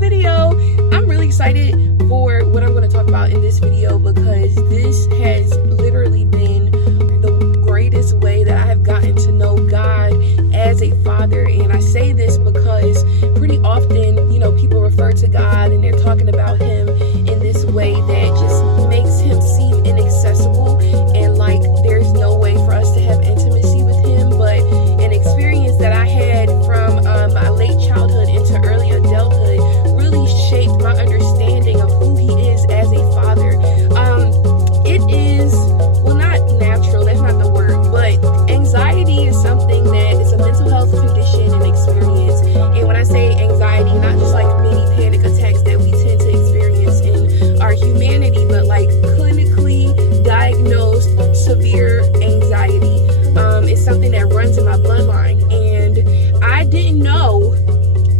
video. I'm really excited for what I'm going to talk about in this video because this has literally been the greatest way that I have gotten to know God as a father. And I say this because pretty often, people refer to God and they're talking about him in this way that just makes him seem inaccessible and like there's no way for us to have intimacy with him. But an experience that I had from my late childhood into early adulthood really shaped my understanding of who he is as a father. It is, well, not natural, that's not the word, but anxiety is something that is a mental health condition and experience. And when I say anxiety, not just like mini panic attacks that we tend to experience in our humanity, but like clinically diagnosed severe anxiety. It's something that runs in my bloodline, and I didn't know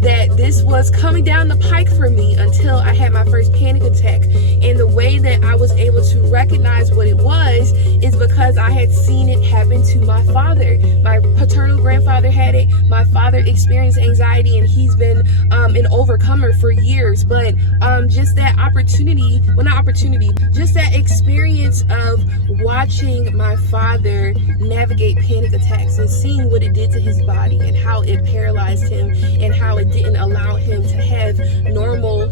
that this was coming down the pike for me until I had my first panic attack. And the way that I was able to recognize what it was is because I had seen it happen to my father. My paternal grandfather had it. My father experienced anxiety, and he's been an overcomer for years. But just that opportunity, well, not opportunity, just that experience of watching my father navigate panic attacks and seeing what it did to his body and how it paralyzed him and how it didn't allow him to have normal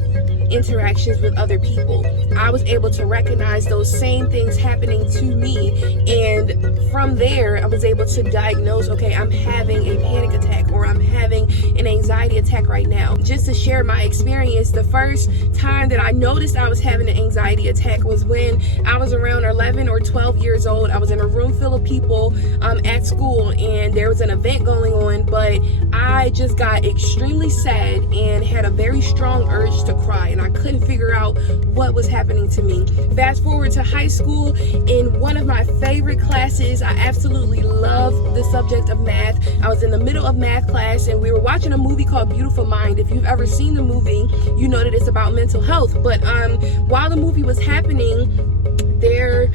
interactions with other people. I was able to recognize those same things happening to me, and from there I was able to diagnose, okay, I'm having a panic attack or I'm having an anxiety attack right now. Just to share my experience, the first time that I noticed I was having an anxiety attack was when I was around 11 or 12 years old. I was in a room full of people at school, and there was an event going on, but I just got extremely sad and had a very strong urge to cry, and I couldn't figure out what was happening to me. Fast forward to high school, in one of my favorite classes, I absolutely loved the subject of math. I was in the middle of math class, and we were watching a movie called Beautiful Mind. If you've ever seen the movie, you know that it's about mental health. But while the movie was happening, there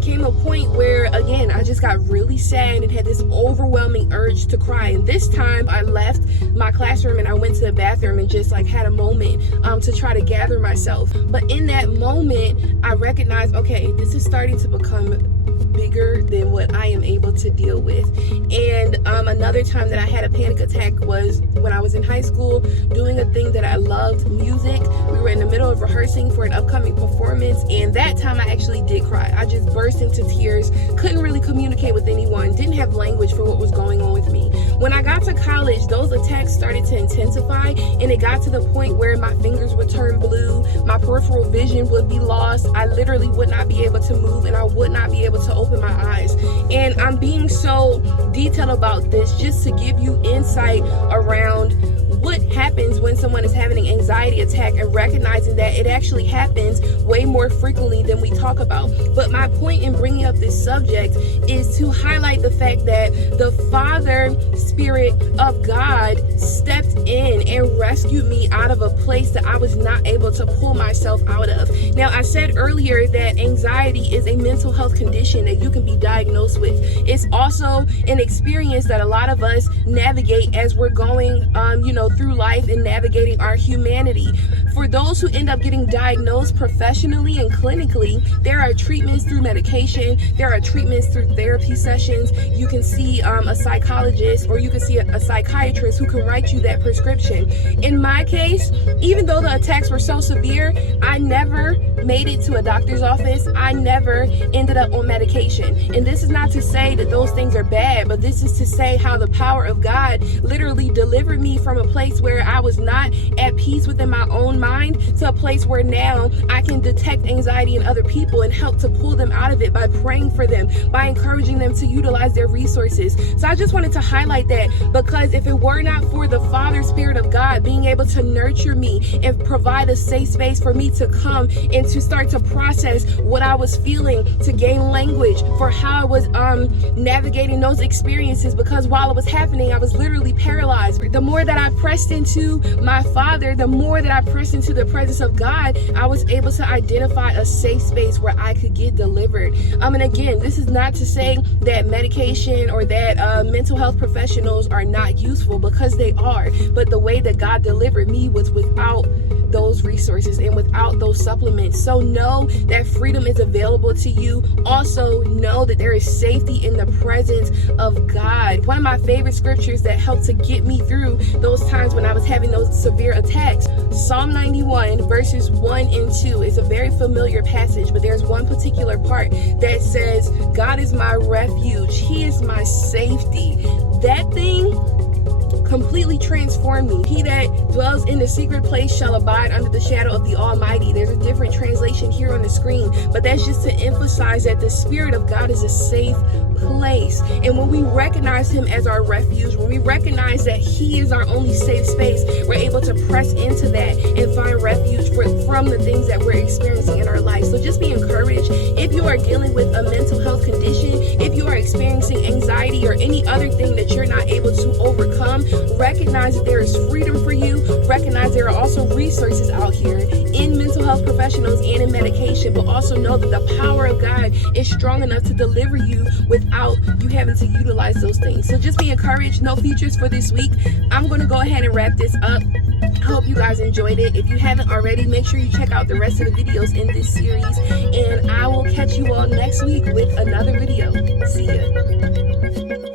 came a point where, again, I just got really sad and had this overwhelming urge to cry. And this time I left my classroom and I went to the bathroom and just like had a moment to try to gather myself. But in that moment, I recognized, okay, this is starting to become bigger than what I am able to deal with. And another time that I had a panic attack was when I was in high school doing a thing that I loved, music. We were in the middle of rehearsing for an upcoming performance, and that time I actually did cry. I just burst into tears, couldn't really communicate with anyone, didn't have language for what was going on with me. When I got to college, those attacks started to intensify, and it got to the point where my fingers would turn blue, my peripheral vision would be lost, I literally would not be able to move, and I would not be able to open my eyes. And I'm being so detailed about this just to give you insight around what happens when someone is having an anxiety attack and recognizing that it actually happens way more frequently than we talk about. But my point in bringing up this subject is to highlight the fact that the Father Spirit of God stepped in and rescued me out of a place that I was not able to pull myself out of. Now, I said earlier that anxiety is a mental health condition that you can be diagnosed with. It's also an experience that a lot of us navigate as we're going, through life and navigating our humanity. For those who end up getting diagnosed professionally and clinically, there are treatments through medication, there are treatments through therapy sessions. You can see a psychologist, or you can see a psychiatrist who can write you that prescription. In my case, even though the attacks were so severe, I never made it to a doctor's office. I never ended up on medication. And this is not to say that those things are bad, but this is to say how the power of God literally delivered me from a place where I was not at peace within my own mind to a place where now I can detect anxiety in other people and help to pull them out of it by praying for them, by encouraging them to utilize their resources. So I just wanted to highlight that, because if it were not for the Father Spirit of God being able to nurture me and provide a safe space for me to come and to start to process what I was feeling, to gain language for how I was navigating those experiences, because while it was happening, I was literally paralyzed. The more that I pressed into my Father, the more that I pressed into the presence of God, I was able to identify a safe space where I could get delivered. And again, this is not to say that medication or that mental health professionals are not useful, because they are. But the way that God delivered me was without those resources and without those supplements. So know that freedom is available to you. Also know that there is safety in the presence of God. One of my favorite scriptures that helped to get me through those times when I was having those severe attacks, Psalm 91 verses 1 and 2. It's a very familiar passage, but there's one particular part that says, God is my refuge, he is my safety. That thing completely transformed me. He that dwells in the secret place shall abide under the shadow of the Almighty. There's a different translation here on the screen, but that's just to emphasize that the Spirit of God is a safe place. And when we recognize him as our refuge, when we recognize that he is our only safe space, we're able to press into that and find refuge from the things that we're experiencing in our life. So just be encouraged. If you are dealing with a mental health condition, if you are experiencing anxiety or any other thing that you're not able to overcome, recognize that there is freedom for you. Recognize there are also resources out here in mental health professionals and in medication, but also know that the power of God is strong enough to deliver you without you having to utilize those things. So just be encouraged. No features for this week. I'm going to go ahead and wrap this up. I hope you guys enjoyed it. If you haven't already, make sure you check out the rest of the videos in this series, and I will catch you all next week with another video. See ya.